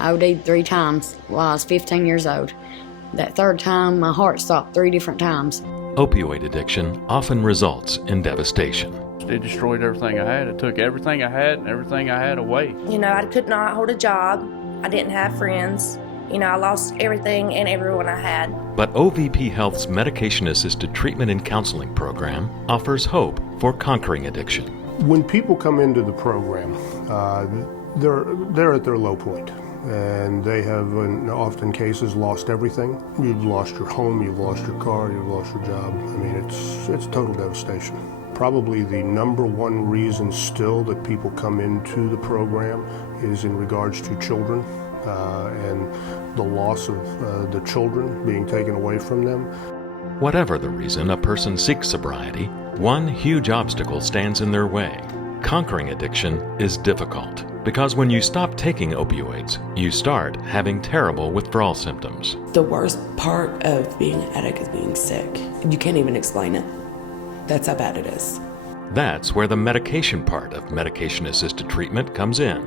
I OD'd 3 times while I was 15 years old. That 3rd time, my heart stopped 3 different times. Opioid addiction often results in devastation. It destroyed everything I had. It took everything I had and everything I had away. I could not hold a job. I didn't have friends. I lost everything and everyone I had. But OVP Health's medication-assisted treatment and counseling program offers hope for conquering addiction. When people come into the program, they're at their low point. And they have, in often cases, lost everything. You've lost your home, you've lost your car, you've lost your job. I mean, it's total devastation. Probably the number one reason still that people come into the program is in regards to children and the loss of the children being taken away from them. Whatever the reason a person seeks sobriety, one huge obstacle stands in their way. Conquering addiction is difficult because when you stop taking opioids, you start having terrible withdrawal symptoms. The worst part of being an addict is being sick. You can't even explain it. That's how bad it is. That's where the medication part of medication-assisted treatment comes in.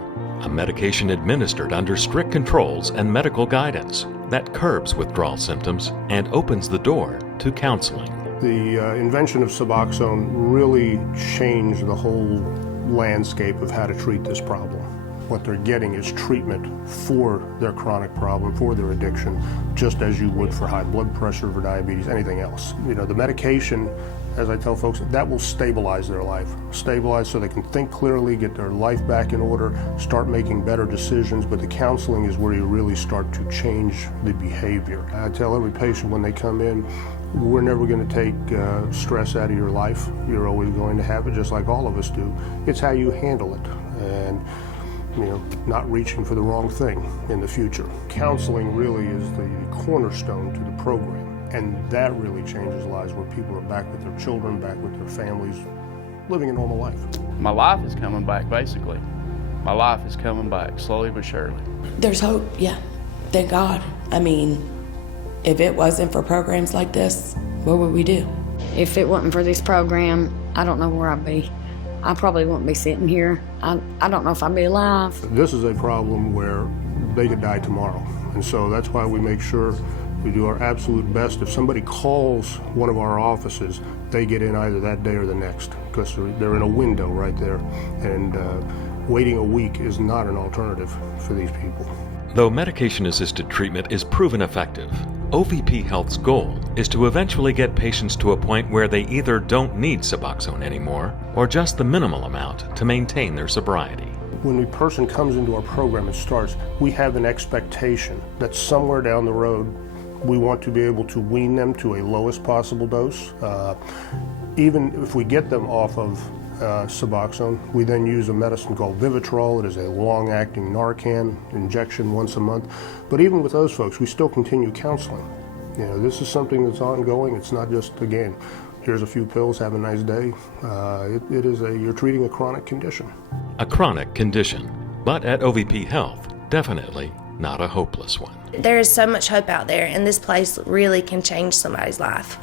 A medication administered under strict controls and medical guidance that curbs withdrawal symptoms and opens the door to counseling. The invention of Suboxone really changed the whole landscape of how to treat this problem. What they're getting is treatment for their chronic problem, for their addiction, just as you would for high blood pressure, for diabetes, anything else. The medication, as I tell folks, that will stabilize their life. Stabilize so they can think clearly, get their life back in order, start making better decisions, but the counseling is where you really start to change the behavior. I tell every patient when they come in, we're never going to take stress out of your life. You're always going to have it, just like all of us do. It's how you handle it, and not reaching for the wrong thing in the future. Counseling really is the cornerstone to the program, and that really changes lives where people are back with their children, back with their families, living a normal life. My life is coming back, basically. My life is coming back, slowly but surely. There's hope, yeah. Thank God. I mean, if it wasn't for programs like this, what would we do? If it wasn't for this program, I don't know where I'd be. I probably wouldn't be sitting here. I don't know if I'd be alive. This is a problem where they could die tomorrow. And so that's why we make sure we do our absolute best. If somebody calls one of our offices, they get in either that day or the next, because they're in a window right there. And waiting a week is not an alternative for these people. Though medication-assisted treatment is proven effective, OVP Health's goal is to eventually get patients to a point where they either don't need Suboxone anymore or just the minimal amount to maintain their sobriety. When a person comes into our program and starts, we have an expectation that somewhere down the road we want to be able to wean them to a lowest possible dose. Even if we get them off of Suboxone, we then use a medicine called withdrawal. It is a long-acting Narcan injection once a month. But even with those folks, we still continue counseling. This is something that's ongoing. It's not just, again, here's a few pills, have a nice day. You're treating a chronic condition. A chronic condition, but at OVP Health, definitely not a hopeless one. There is so much hope out there, and this place really can change somebody's life.